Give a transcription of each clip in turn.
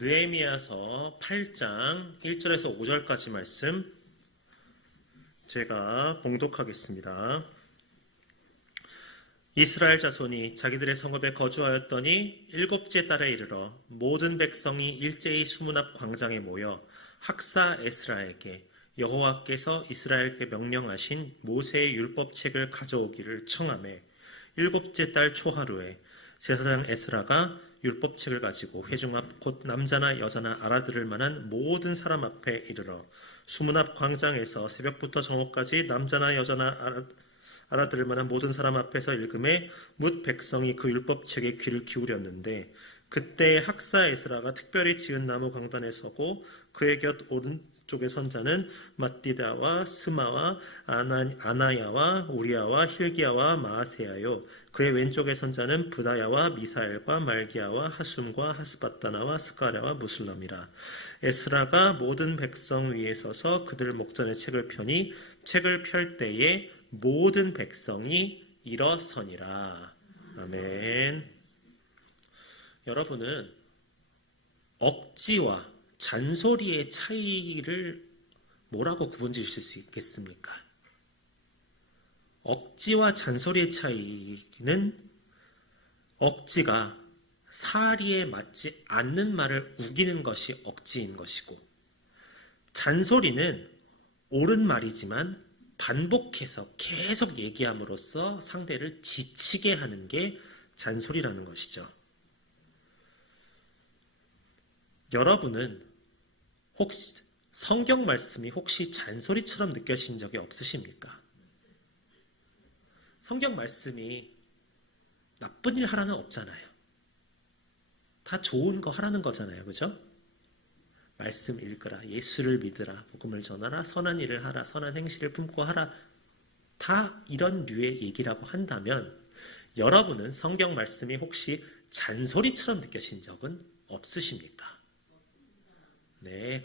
느헤미야서 8장 1절에서 5절까지 말씀 제가 봉독하겠습니다. 이스라엘 자손이 자기들의 성읍에 거주하였더니 일곱째 달에 이르러 모든 백성이 일제히 수문 앞 광장에 모여 학사 에스라에게 여호와께서 이스라엘에게 명령하신 모세의 율법책을 가져오기를 청하매 일곱째 달 초하루에 제사장 에스라가 율법책을 가지고 회중 앞 곧 남자나 여자나 알아들을 만한 모든 사람 앞에 이르러 수문 앞 광장에서 새벽부터 정오까지 남자나 여자나 알아들을 만한 모든 사람 앞에서 읽음에 뭇 백성이 그 율법책에 귀를 기울였는데 그때 학사 에스라가 특별히 지은 나무 강단에 서고 그의 곁 오른쪽에 선 자는 ματ디다와 스마와 아나야와 우리야와 힐기야와 마아세야요 그의 왼쪽에 선 자는 부다야와 미사엘과 말기야와 하숨과 하스바다나와 스가랴와 무슬람이라. 에스라가 모든 백성 위에 서서 그들 목전에 책을 펴니 책을 펼 때에 모든 백성이 일어서니라. 아멘. 여러분은 억지와 잔소리의 차이를 뭐라고 구분지으실 수 있겠습니까? 억지와 잔소리의 차이는 억지가 사리에 맞지 않는 말을 우기는 것이 억지인 것이고 잔소리는 옳은 말이지만 반복해서 계속 얘기함으로써 상대를 지치게 하는 게 잔소리라는 것이죠. 여러분은 혹시 성경 말씀이 혹시 잔소리처럼 느껴진 적이 없으십니까? 성경 말씀이 나쁜 일 하라는 없잖아요. 다 좋은 거 하라는 거잖아요. 그죠? 말씀 읽으라, 예수를 믿으라, 복음을 전하라, 선한 일을 하라, 선한 행실을 품고 하라. 다 이런 류의 얘기라고 한다면 여러분은 성경 말씀이 혹시 잔소리처럼 느껴진 적은 없으십니까? 네,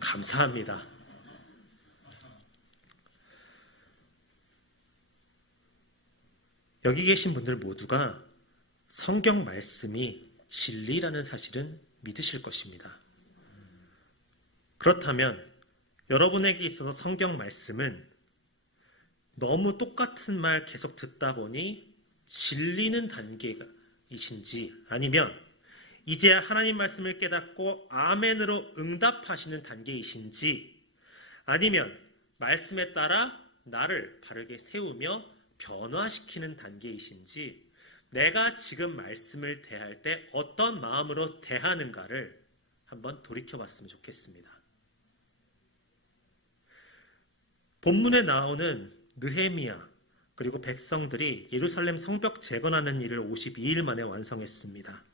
감사합니다. 여기 계신 분들 모두가 성경 말씀이 진리라는 사실은 믿으실 것입니다. 그렇다면 여러분에게 있어서 성경 말씀은 너무 똑같은 말 계속 듣다 보니 질리는 단계이신지 아니면 이제야 하나님 말씀을 깨닫고 아멘으로 응답하시는 단계이신지 아니면 말씀에 따라 나를 바르게 세우며 변화시키는 단계이신지 내가 지금 말씀을 대할 때 어떤 마음으로 대하는가를 한번 돌이켜봤으면 좋겠습니다. 본문에 나오는 느헤미야 그리고 백성들이 예루살렘 성벽 재건하는 일을 52일 만에 완성했습니다.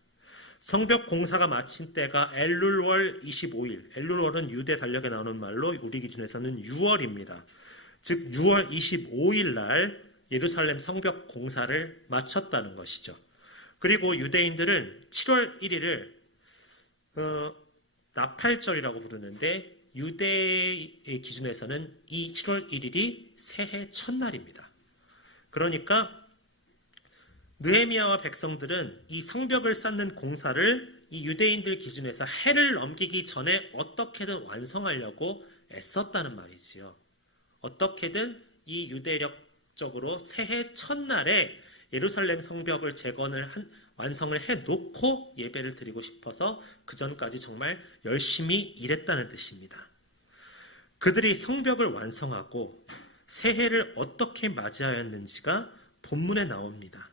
성벽 공사가 마친 때가 엘룰월 25일, 엘룰월은 유대 달력에 나오는 말로 우리 기준에서는 6월입니다. 즉 6월 25일 날 예루살렘 성벽 공사를 마쳤다는 것이죠. 그리고 유대인들은 7월 1일을 나팔절이라고 부르는데 유대의 기준에서는 이 7월 1일이 새해 첫날입니다. 그러니까 느헤미야와 백성들은 이 성벽을 쌓는 공사를 이 유대인들 기준에서 해를 넘기기 전에 어떻게든 완성하려고 애썼다는 말이지요. 어떻게든 이 유대력적으로 새해 첫날에 예루살렘 성벽을 완성을 해놓고 예배를 드리고 싶어서 그 전까지 정말 열심히 일했다는 뜻입니다. 그들이 성벽을 완성하고 새해를 어떻게 맞이하였는지가 본문에 나옵니다.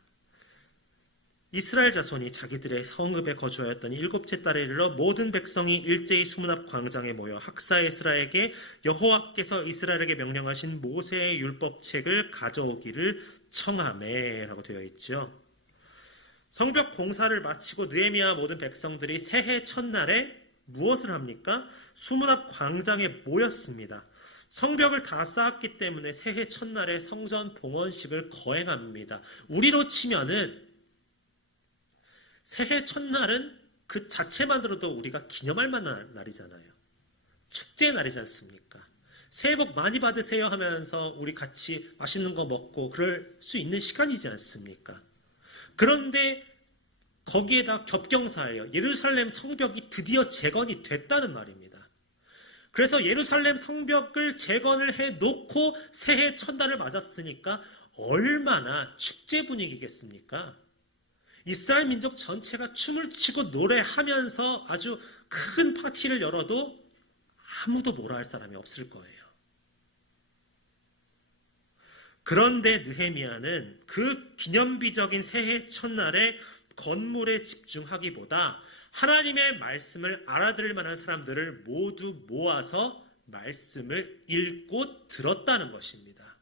이스라엘 자손이 자기들의 성읍에 거주하였더니 일곱째 달에 이르러 모든 백성이 일제히 수문 앞 광장에 모여 학사 에스라에게 여호와께서 이스라엘에게 명령하신 모세의 율법책을 가져오기를 청하매라고 되어 있죠. 성벽 공사를 마치고 느헤미야와 모든 백성들이 새해 첫날에 무엇을 합니까? 수문 앞 광장에 모였습니다. 성벽을 다 쌓았기 때문에 새해 첫날에 성전 봉헌식을 거행합니다. 우리로 치면은 새해 첫날은 그 자체만으로도 우리가 기념할 만한 날이잖아요. 축제의 날이지 않습니까? 새해 복 많이 받으세요 하면서 우리 같이 맛있는 거 먹고 그럴 수 있는 시간이지 않습니까? 그런데 거기에다 겹경사예요. 예루살렘 성벽이 드디어 재건이 됐다는 말입니다. 그래서 예루살렘 성벽을 재건을 해놓고 새해 첫날을 맞았으니까 얼마나 축제 분위기겠습니까? 이스라엘 민족 전체가 춤을 추고 노래하면서 아주 큰 파티를 열어도 아무도 뭐라 할 사람이 없을 거예요. 그런데 느헤미야는 그 기념비적인 새해 첫날에 건물에 집중하기보다 하나님의 말씀을 알아들을 만한 사람들을 모두 모아서 말씀을 읽고 들었다는 것입니다.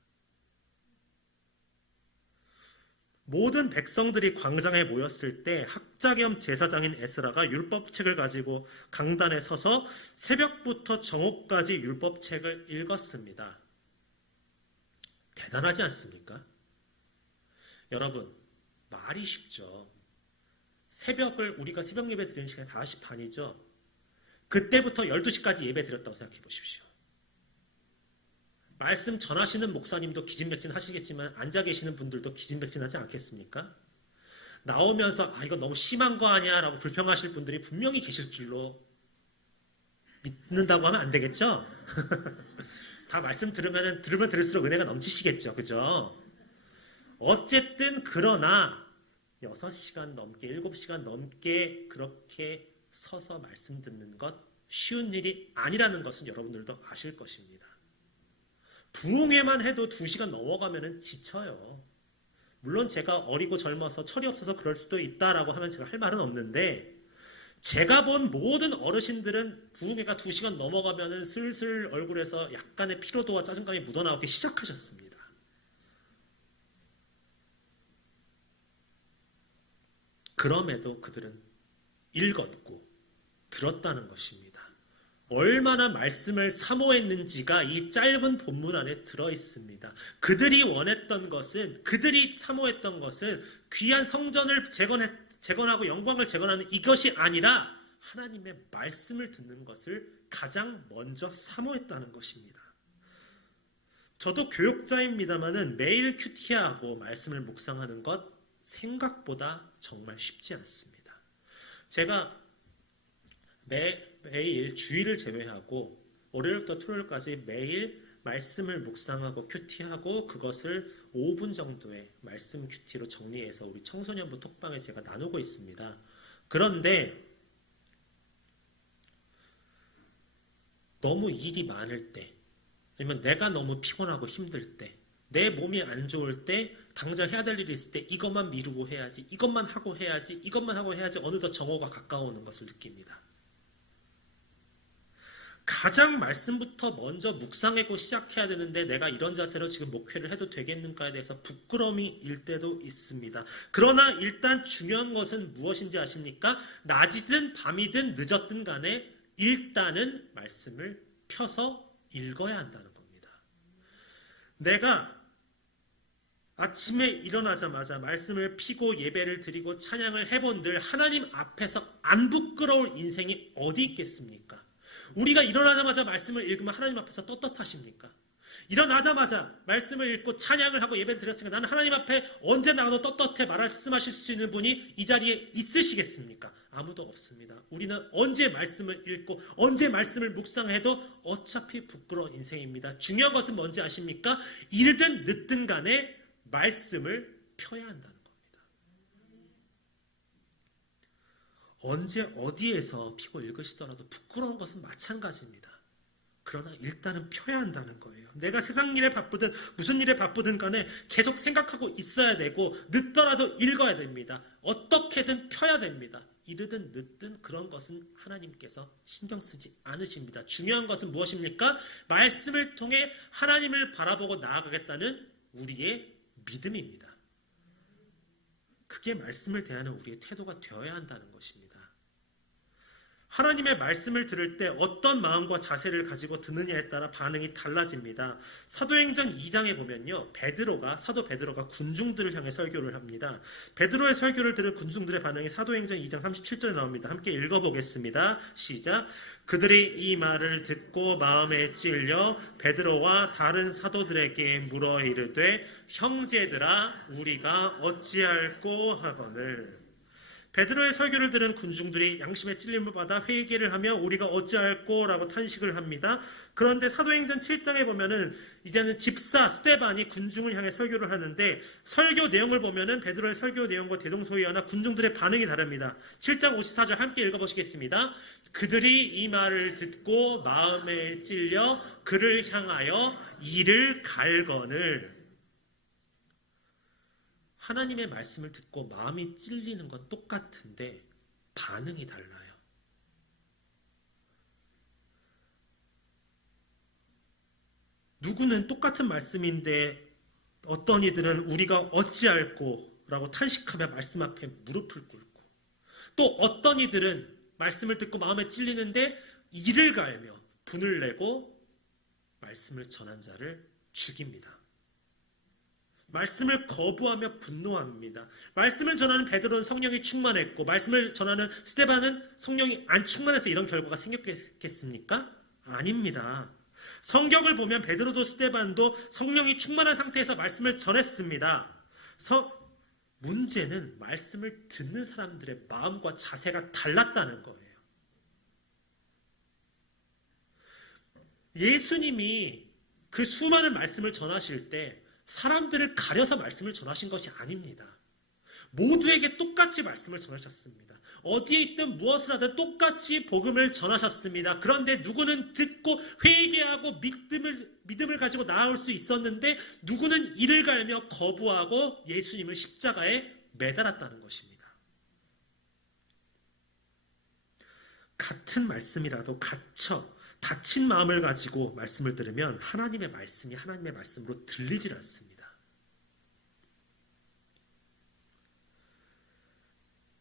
모든 백성들이 광장에 모였을 때 학자 겸 제사장인 에스라가 율법책을 가지고 강단에 서서 새벽부터 정오까지 율법책을 읽었습니다. 대단하지 않습니까? 여러분, 말이 쉽죠. 우리가 새벽 예배 드리는 시간이 5시 반이죠. 그때부터 12시까지 예배 드렸다고 생각해 보십시오. 말씀 전하시는 목사님도 기진맥진 하시겠지만 앉아 계시는 분들도 기진맥진 하지 않겠습니까? 나오면서 이거 너무 심한 거 아니야 라고 불평하실 분들이 분명히 계실 줄로 믿는다고 하면 안 되겠죠? 다 말씀 들으면 들을수록 은혜가 넘치시겠죠. 그죠? 어쨌든 그러나 6시간 넘게 7시간 넘게 그렇게 서서 말씀 듣는 것 쉬운 일이 아니라는 것은 여러분들도 아실 것입니다. 부흥회만 해도 2시간 넘어가면 지쳐요. 물론 제가 어리고 젊어서 철이 없어서 그럴 수도 있다라고 하면 제가 할 말은 없는데 제가 본 모든 어르신들은 부흥회가 2시간 넘어가면 슬슬 얼굴에서 약간의 피로도와 짜증감이 묻어나오기 시작하셨습니다. 그럼에도 그들은 읽었고 들었다는 것입니다. 얼마나 말씀을 사모했는지가 이 짧은 본문 안에 들어있습니다. 그들이 원했던 것은, 그들이 사모했던 것은 귀한 성전을 재건하고 영광을 재건하는 이것이 아니라 하나님의 말씀을 듣는 것을 가장 먼저 사모했다는 것입니다. 저도 교육자입니다만은 매일 큐티하고 말씀을 묵상하는 것 생각보다 정말 쉽지 않습니다. 제가 매일 주일을 제외하고 월요일부터 토요일까지 매일 말씀을 묵상하고 큐티하고 그것을 5분 정도의 말씀 큐티로 정리해서 우리 청소년부 톡방에 제가 나누고 있습니다. 그런데 너무 일이 많을 때 아니면 내가 너무 피곤하고 힘들 때 내 몸이 안 좋을 때 당장 해야 될 일이 있을 때 이것만 미루고 해야지 이것만 하고 해야지 어느덧 정오가 가까워오는 것을 느낍니다. 가장 말씀부터 먼저 묵상하고 시작해야 되는데 내가 이런 자세로 지금 목회를 해도 되겠는가에 대해서 부끄러움이 일 때도 있습니다. 그러나 일단 중요한 것은 무엇인지 아십니까? 낮이든 밤이든 늦었든 간에 일단은 말씀을 펴서 읽어야 한다는 겁니다. 내가 아침에 일어나자마자 말씀을 피고 예배를 드리고 찬양을 해본들 하나님 앞에서 안 부끄러울 인생이 어디 있겠습니까? 우리가 일어나자마자 말씀을 읽으면 하나님 앞에서 떳떳하십니까? 일어나자마자 말씀을 읽고 찬양을 하고 예배를 드렸으니까 나는 하나님 앞에 언제 나가도 떳떳해 말씀하실 수 있는 분이 이 자리에 있으시겠습니까? 아무도 없습니다. 우리는 언제 말씀을 읽고 언제 말씀을 묵상해도 어차피 부끄러운 인생입니다. 중요한 것은 뭔지 아십니까? 일든 늦든 간에 말씀을 펴야 한다는 겁니다. 언제 어디에서 피고 읽으시더라도 부끄러운 것은 마찬가지입니다. 그러나 일단은 펴야 한다는 거예요. 내가 세상 일에 바쁘든 무슨 일에 바쁘든 간에 계속 생각하고 있어야 되고 늦더라도 읽어야 됩니다. 어떻게든 펴야 됩니다. 이르든 늦든 그런 것은 하나님께서 신경 쓰지 않으십니다. 중요한 것은 무엇입니까? 말씀을 통해 하나님을 바라보고 나아가겠다는 우리의 믿음입니다. 그게 말씀을 대하는 우리의 태도가 되어야 한다는 것입니다. 하나님의 말씀을 들을 때 어떤 마음과 자세를 가지고 듣느냐에 따라 반응이 달라집니다. 사도행전 2장에 보면요. 사도 베드로가 군중들을 향해 설교를 합니다. 베드로의 설교를 들은 군중들의 반응이 사도행전 2장 37절에 나옵니다. 함께 읽어보겠습니다. 시작. 그들이 이 말을 듣고 마음에 찔려 베드로와 다른 사도들에게 물어 이르되 형제들아 우리가 어찌할꼬 하거늘. 베드로의 설교를 들은 군중들이 양심의 찔림을 받아 회개를 하며 우리가 어찌할꼬라고 탄식을 합니다. 그런데 사도행전 7장에 보면은 이제는 집사 스데반이 군중을 향해 설교를 하는데 설교 내용을 보면은 베드로의 설교 내용과 대동소이하나 군중들의 반응이 다릅니다. 7장 54절 함께 읽어보시겠습니다. 그들이 이 말을 듣고 마음에 찔려 그를 향하여 이를 갈거늘. 하나님의 말씀을 듣고 마음이 찔리는 건 똑같은데 반응이 달라요. 누구는 똑같은 말씀인데 어떤 이들은 우리가 어찌할꼬 라고 탄식하며 말씀 앞에 무릎을 꿇고, 또 어떤 이들은 말씀을 듣고 마음에 찔리는데 이를 갈며 분을 내고 말씀을 전한 자를 죽입니다. 말씀을 거부하며 분노합니다. 말씀을 전하는 베드로는 성령이 충만했고 말씀을 전하는 스데반은 성령이 안 충만해서 이런 결과가 생겼겠습니까? 아닙니다. 성경을 보면 베드로도 스데반도 성령이 충만한 상태에서 말씀을 전했습니다. 문제는 말씀을 듣는 사람들의 마음과 자세가 달랐다는 거예요. 예수님이 그 수많은 말씀을 전하실 때 사람들을 가려서 말씀을 전하신 것이 아닙니다. 모두에게 똑같이 말씀을 전하셨습니다. 어디에 있든 무엇을 하든 똑같이 복음을 전하셨습니다. 그런데 누구는 듣고 회개하고 믿음을 가지고 나아올 수 있었는데 누구는 이를 갈며 거부하고 예수님을 십자가에 매달았다는 것입니다. 같은 말씀이라도 다친 마음을 가지고 말씀을 들으면 하나님의 말씀이 하나님의 말씀으로 들리질 않습니다.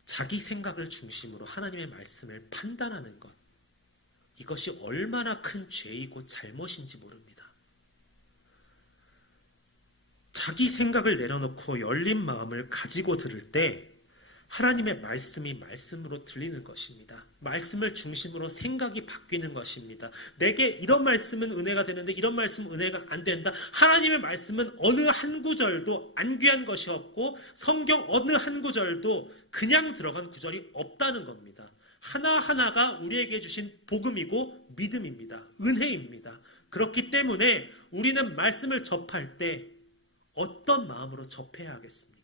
자기 생각을 중심으로 하나님의 말씀을 판단하는 것, 이것이 얼마나 큰 죄이고 잘못인지 모릅니다. 자기 생각을 내려놓고 열린 마음을 가지고 들을 때 하나님의 말씀이 말씀으로 들리는 것입니다. 말씀을 중심으로 생각이 바뀌는 것입니다. 내게 이런 말씀은 은혜가 되는데 이런 말씀은 은혜가 안 된다. 하나님의 말씀은 어느 한 구절도 안 귀한 것이 없고 성경 어느 한 구절도 그냥 들어간 구절이 없다는 겁니다. 하나하나가 우리에게 주신 복음이고 믿음입니다. 은혜입니다. 그렇기 때문에 우리는 말씀을 접할 때 어떤 마음으로 접해야 하겠습니까?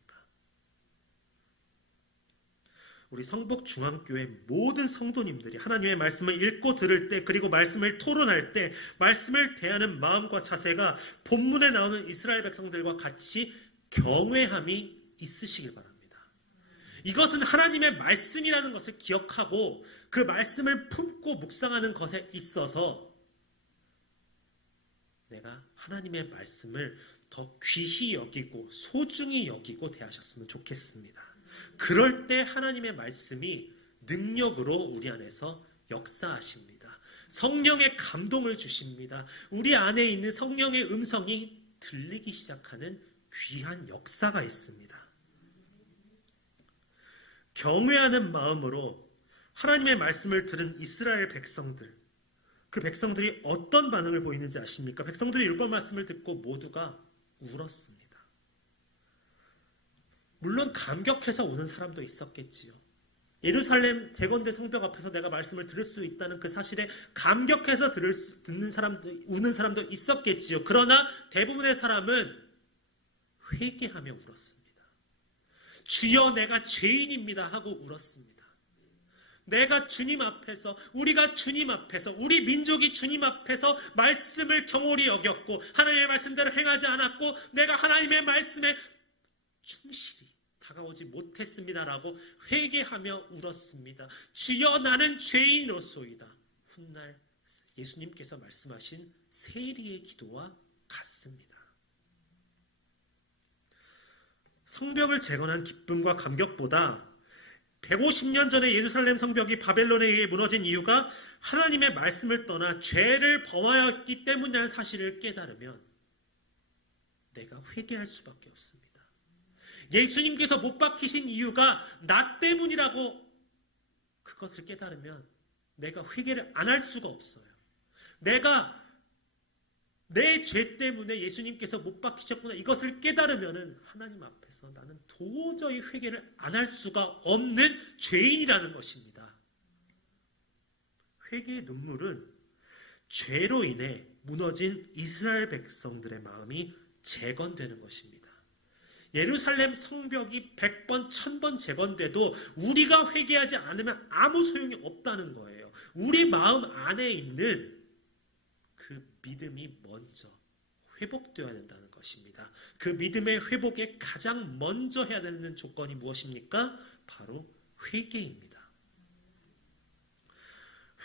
우리 성북중앙교회 모든 성도님들이 하나님의 말씀을 읽고 들을 때, 그리고 말씀을 토론할 때 말씀을 대하는 마음과 자세가 본문에 나오는 이스라엘 백성들과 같이 경외함이 있으시길 바랍니다. 이것은 하나님의 말씀이라는 것을 기억하고 그 말씀을 품고 묵상하는 것에 있어서 내가 하나님의 말씀을 더 귀히 여기고 소중히 여기고 대하셨으면 좋겠습니다. 그럴 때 하나님의 말씀이 능력으로 우리 안에서 역사하십니다. 성령의 감동을 주십니다. 우리 안에 있는 성령의 음성이 들리기 시작하는 귀한 역사가 있습니다. 경외하는 마음으로 하나님의 말씀을 들은 이스라엘 백성들, 그 백성들이 어떤 반응을 보이는지 아십니까? 백성들이 율법 말씀을 듣고 모두가 울었습니다. 물론 감격해서 우는 사람도 있었겠지요. 예루살렘 재건된 성벽 앞에서 내가 말씀을 들을 수 있다는 그 사실에 감격해서 우는 사람도 있었겠지요. 그러나 대부분의 사람은 회개하며 울었습니다. 주여 내가 죄인입니다 하고 울었습니다. 내가 주님 앞에서, 우리가 주님 앞에서, 우리 민족이 주님 앞에서 말씀을 경홀히 여겼고 하나님의 말씀대로 행하지 않았고 내가 하나님의 말씀에 충실히 다가오지 못했습니다라고 회개하며 울었습니다. 주여 나는 죄인으로소이다. 훗날 예수님께서 말씀하신 세리의 기도와 같습니다. 성벽을 재건한 기쁨과 감격보다 150년 전에 예루살렘 성벽이 바벨론에 의해 무너진 이유가 하나님의 말씀을 떠나 죄를 범하였기 때문이라는 사실을 깨달으면 내가 회개할 수밖에 없습니다. 예수님께서 못 박히신 이유가 나 때문이라고 그것을 깨달으면 내가 회개를 안 할 수가 없어요. 내가 내 죄 때문에 예수님께서 못 박히셨구나, 이것을 깨달으면은 하나님 앞에서 나는 도저히 회개를 안 할 수가 없는 죄인이라는 것입니다. 회개의 눈물은 죄로 인해 무너진 이스라엘 백성들의 마음이 재건되는 것입니다. 예루살렘 성벽이 100번, 1000번 재건돼도 우리가 회개하지 않으면 아무 소용이 없다는 거예요. 우리 마음 안에 있는 그 믿음이 먼저 회복되어야 된다는 것입니다. 그 믿음의 회복에 가장 먼저 해야 되는 조건이 무엇입니까? 바로 회개입니다.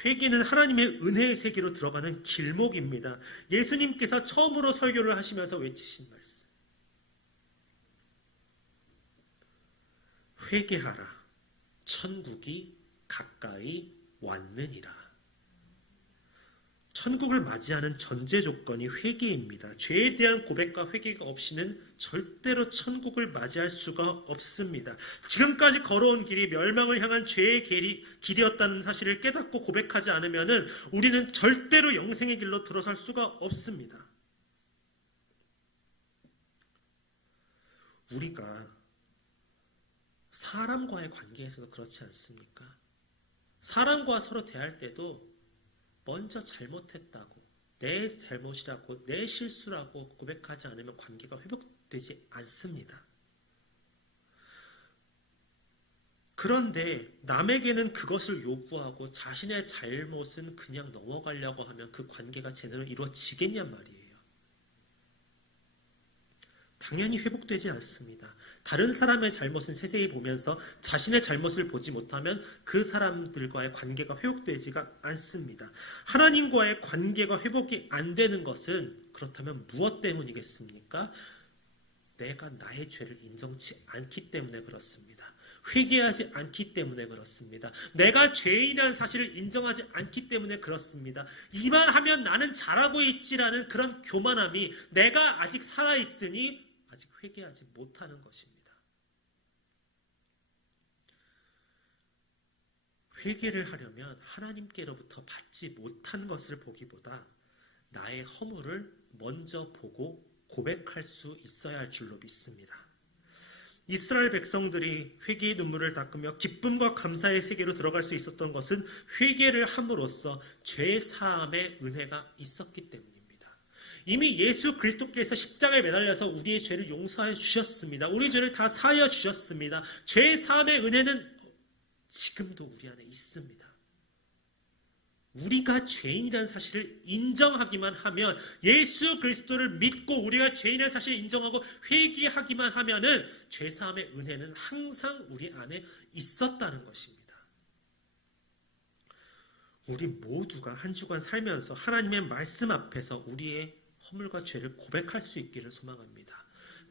회개는 하나님의 은혜의 세계로 들어가는 길목입니다. 예수님께서 처음으로 설교를 하시면서 외치신 말씀. 회개하라. 천국이 가까이 왔느니라. 천국을 맞이하는 전제 조건이 회개입니다. 죄에 대한 고백과 회개가 없이는 절대로 천국을 맞이할 수가 없습니다. 지금까지 걸어온 길이 멸망을 향한 죄의 길이었다는 사실을 깨닫고 고백하지 않으면 우리는 절대로 영생의 길로 들어설 수가 없습니다. 우리가 사람과의 관계에서도 그렇지 않습니까? 사람과 서로 대할 때도 먼저 잘못했다고, 내 잘못이라고, 내 실수라고 고백하지 않으면 관계가 회복되지 않습니다. 그런데 남에게는 그것을 요구하고 자신의 잘못은 그냥 넘어가려고 하면 그 관계가 제대로 이루어지겠냔 말이에요. 당연히 회복되지 않습니다. 다른 사람의 잘못은 세세히 보면서 자신의 잘못을 보지 못하면 그 사람들과의 관계가 회복되지가 않습니다. 하나님과의 관계가 회복이 안 되는 것은 그렇다면 무엇 때문이겠습니까? 내가 나의 죄를 인정치 않기 때문에 그렇습니다. 회개하지 않기 때문에 그렇습니다. 내가 죄인이라는 사실을 인정하지 않기 때문에 그렇습니다. 이만 하면 나는 잘하고 있지라는 그런 교만함이 내가 아직 살아있으니 아직 회개하지 못하는 것입니다. 회개를 하려면 하나님께로부터 받지 못한 것을 보기보다 나의 허물을 먼저 보고 고백할 수 있어야 할 줄로 믿습니다. 이스라엘 백성들이 회개의 눈물을 닦으며 기쁨과 감사의 세계로 들어갈 수 있었던 것은 회개를 함으로써 죄 사함의 은혜가 있었기 때문입니다. 이미 예수 그리스도께서 십자가에 매달려서 우리의 죄를 용서해 주셨습니다. 우리 죄를 다 사하여 주셨습니다. 죄 사함의 은혜는 지금도 우리 안에 있습니다. 우리가 죄인이라는 사실을 인정하기만 하면, 예수 그리스도를 믿고 우리가 죄인이라는 사실을 인정하고 회개하기만 하면은 죄사함의 은혜는 항상 우리 안에 있었다는 것입니다. 우리 모두가 한 주간 살면서 하나님의 말씀 앞에서 우리의 허물과 죄를 고백할 수 있기를 소망합니다.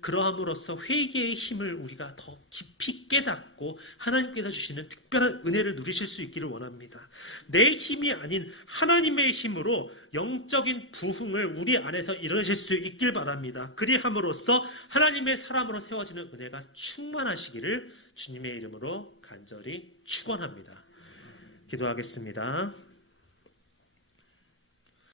그러함으로써 회개의 힘을 우리가 더 깊이 깨닫고 하나님께서 주시는 특별한 은혜를 누리실 수 있기를 원합니다. 내 힘이 아닌 하나님의 힘으로 영적인 부흥을 우리 안에서 이루어질 수 있길 바랍니다. 그리함으로써 하나님의 사람으로 세워지는 은혜가 충만하시기를 주님의 이름으로 간절히 축원합니다. 기도하겠습니다.